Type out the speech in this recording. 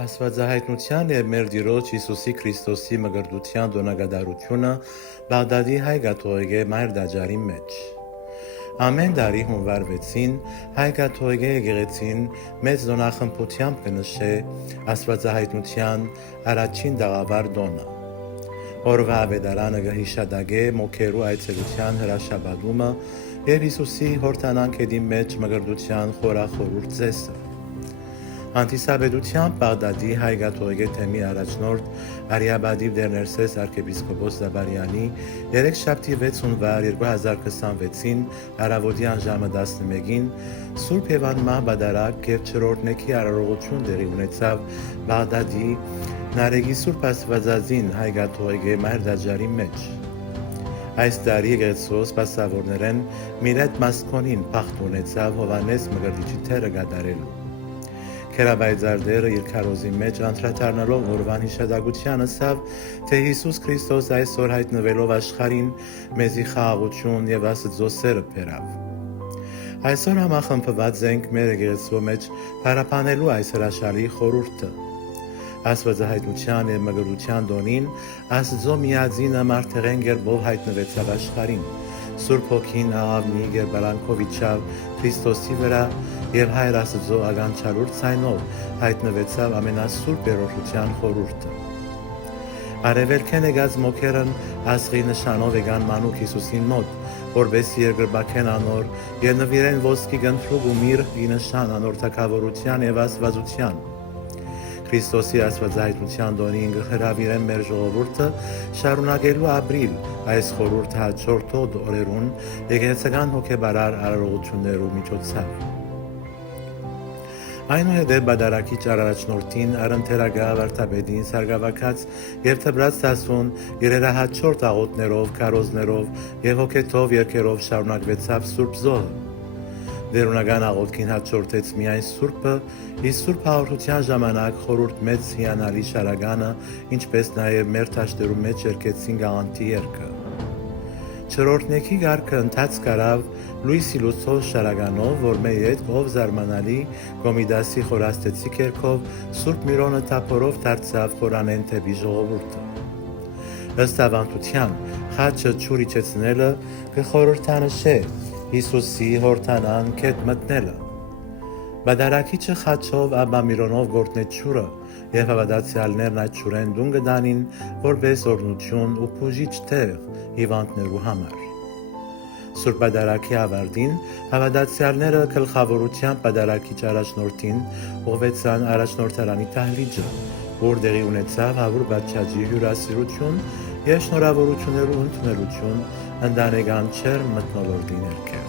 Աստվածահայտնության և մեր Տիրոջ Հիսուսի Քրիստոսի մկրտության տոնագդարությունը Բաղդադի հայ կաթողիկե մայր տաճարի մեջ։ Ամեն տարի հունվար 6-ին հայ կաթողիկե եկեղեցին մեծ տոնախմբությամբ կնշե Աստվածահայտնության առաջին տաղավար տոնը։ Օրվա ավետարանը կհիշատակե մոքերու այցելության հրաշաբադումը և Հիսուսի հորդանանքերի մեջ մկրտության խորախորհուրդ ծեսը։ Անտիսաբեդությամբ Բաղդադի հայ կաթողիկե թեմի առաջնորդ Արիաբադիվ Դերներսես arczepiskopos Զաբարյանի երեքշաբթի 6 հունվար 2026-ին առավոտյան ժամը 11-ին Սուրբ Եվանմահ Բադարակ և չորրորդնեքի արարողություն տեղի ունեցավ Բաղդադի Նարեգի Սուրբ Աստվածածին հայ կաթողիկե մայր տաճարի մեջ։ Այս տարի եկեղեցու սպասավորներեն Միրետ Մասկոնին փախտ ունեցավ Հովհաննես Մկրտիչի թերը կատարելու։ Քերաբայձարդերը իր քարոզի մեջ անդրադառնալով օրվան հիշատակության ասավ, թե Հիսուս Քրիստոս այսօր հայտնվելով աշխարհին մեզի խաղաղություն և Աստծո սերը բերավ։ Այսօր համախմբված ենք մեր եկեղեցու մեջ փառաբանելու այս հրաշալի խորհուրդը։ Աստվածահայտնության և մկրտության տոնին Աստծո միածինը մարդեղեն կերպով հայտնվեցավ աշխարհին։ Սուրբ Հոգին աղավ մի գերբարանքով իջավ Քրիստոսի վրա և Հայր Աստծո ականջալուր ձայնով հայտնվեցավ ամենասուրբ երրորդության խորհուրդը։ Արևելքեն եկած մոքերն ասղի նշանով եկան մանուկ Հիսուսին մոտ, որպեսզի երկրպագեն անոր և նվիրեն ոսկի գնդրուկ ու միր ի նշան անոր թագավորության և աստվածության։ Քրիստոսի աստվածահայտնության տոնին կհրավիրեն մեր ժողովուրդը շարունակելու ապրիլ այս խորհուրդը հաջորդ օրերուն եկեղեցական հոգեբարար արարողություններու միջոցով։ Այնուհետև Բադարակի ճարարաչնորդին առընթերագահ վարդապետին սարգավակած և թբրած դասուն իրերահաջորդ աղոթներով, քարոզներով և հոգեթով երգերով շարունակվեցավ Սուրբ Զոհը։ Դերունական աղոթքին հաջորդեց միայն Սուրբը, իսկ Սուրբ հաղորդության ժամանակ խորհուրդ մեծ հիանալի շարականը, ինչպես նաև մեր դաշտերու մեջ երգեցին գաղանթի երգը։ Չորրորդնեքի գարքը ընթաց կարավ լույսի լուսով շարականով, որ մեյետ ով զարմանալի Կոմիդասի խորաստեցիկ երգով Սուրբ Միրոնը թափորով դարձավ խորանեն թեպի ժողովուրդը։ Ըստ ավանդության խաչը ջուր իջեցնելը կխորհրդանշե Հիսուսի հորդանան քետ մտնելը։ Բադարակիչը խաչով ապա Միրոնով գործնե ջուրը և հավատացյալներն այդ ջուրեն դուն կդանին որպես օրհնություն ու բուժիչ տեղ հիվանդներու համար։ Սուրբ Բադարակի ավարտին հավատացյալները գլխավորությամբ Բադարակիչ առաջնորդին ուղղվեցան առաջնորդարանի դահլիճը, որ տեղի ունեցավ Հավուր Բադշաջի հյուրասիրություն և շնորհավորություններու ընդունելություն ընտանեկան չեր մթնոլորտի ներքև։